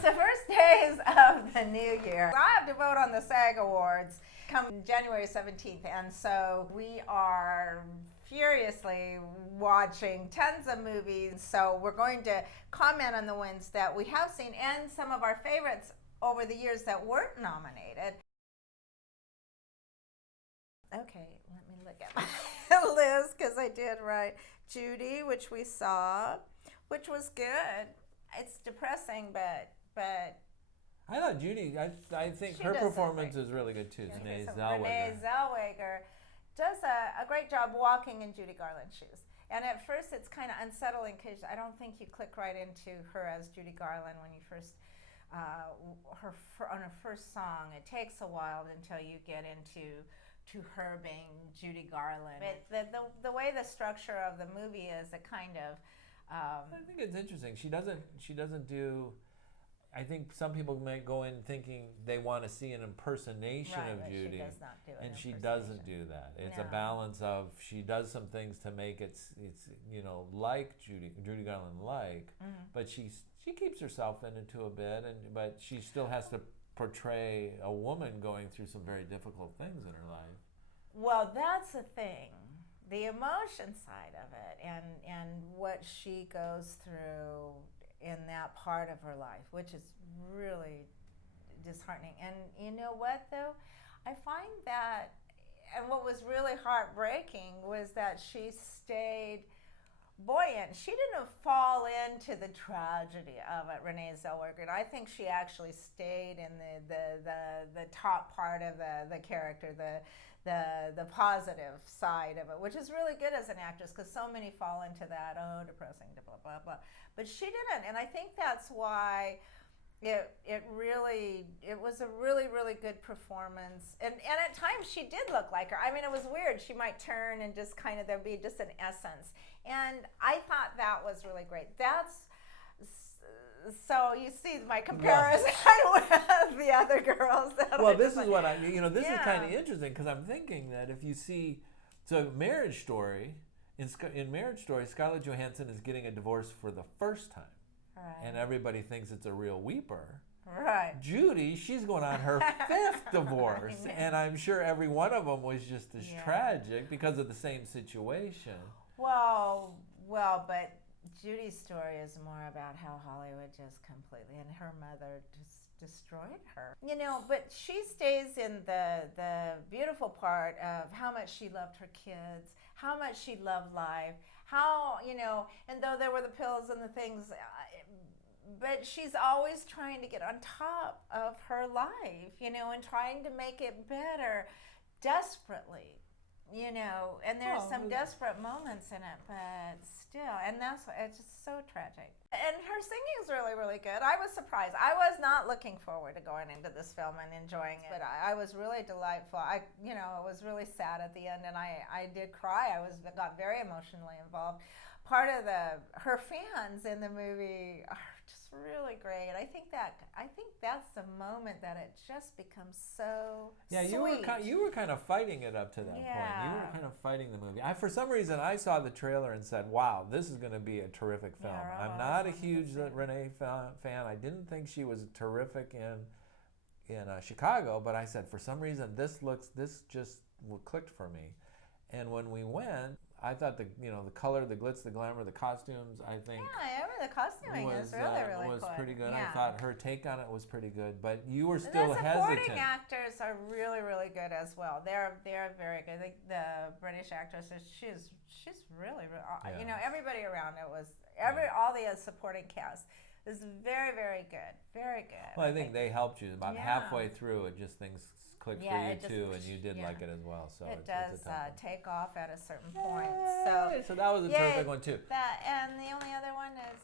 it's the first days of the new year. I have to vote on the SAG Awards come January 17th, and so we are furiously watching tons of movies. So we're going to comment on the ones that we have seen and some of our favorites over the years that weren't nominated. Okay, let me look at my list because I did write Judy, which we saw, which was good. It's depressing, but I thought Judy. I think her performance is really good too. Renee Zellweger. Renee Zellweger does a great job walking in Judy Garland's shoes. And at first, it's kind of unsettling because I don't think you click right into her as Judy Garland when you first on her first song. It takes a while until you get into her being Judy Garland. The way the structure of the movie is, it kind of. I think it's interesting. She doesn't do. I think some people may go in thinking they want to see an impersonation of Judy, she does not do and she doesn't do that. It's a balance of she does some things to make it's like Judy Garland but she keeps herself into a bit, but she still has to portray a woman going through some very difficult things in her life. Well, that's the thing. The emotion side of it and what she goes through in that part of her life, which is really disheartening. And you know what, though? I find that, and what was really heartbreaking was that she stayed buoyant. She didn't fall into the tragedy of it, Renee Zellweger. I think she actually stayed in the top part of the character, the positive side of it, which is really good as an actress because so many fall into that, depressing, blah, blah, blah. But she didn't, and I think that's why it was a really, really good performance. And at times she did look like her. I mean, it was weird. She might turn and just kind of, there'd be just an essence. And I thought that was really great. So you see my comparison with the other girls. Well, this is what this is kind of interesting because I'm thinking that if you see, Marriage Story, in Marriage Story, Scarlett Johansson is getting a divorce for the first time. Right. And everybody thinks it's a real weeper. Right. Judy, she's going on her 5th divorce, and I'm sure every one of them was just as tragic because of the same situation. Well, but Judy's story is more about how Hollywood just completely, and her mother just destroyed her. But she stays in the beautiful part of how much she loved her kids, how much she loved life, how, and though there were the pills and the things, but she's always trying to get on top of her life, and trying to make it better desperately. And there's some desperate moments in it, but still, and it's just so tragic. And her singing is really, really good. I was surprised. I was not looking forward to going into this film and enjoying it, but I was really delightful. I was really sad at the end, and I did cry. I got very emotionally involved. Part of her fans in the movie are just really great. I think that's the moment that it just becomes so sweet. You were kind of fighting it up to that point. You were kind of fighting the movie. For some reason, I saw the trailer and said, "Wow, this is going to be a terrific film." I'm not a huge Renee fan. I didn't think she was terrific in Chicago, but I said for some reason this just clicked for me. And when we went, I thought the color, the glitz, the glamour, the costumes, I think the costuming is really, really was cool. pretty good. Yeah. I thought her take on it was pretty good, but you were still hesitant. The supporting actors are really, really good as well. They're very good. The British actress, she's really, everybody around it was all the supporting cast is very, very good, very good. Well, I think they helped you about halfway through. It just things clicked for you too, and you did like it as well. So it does take off at a certain point. So that was a terrific one too. And the only other one is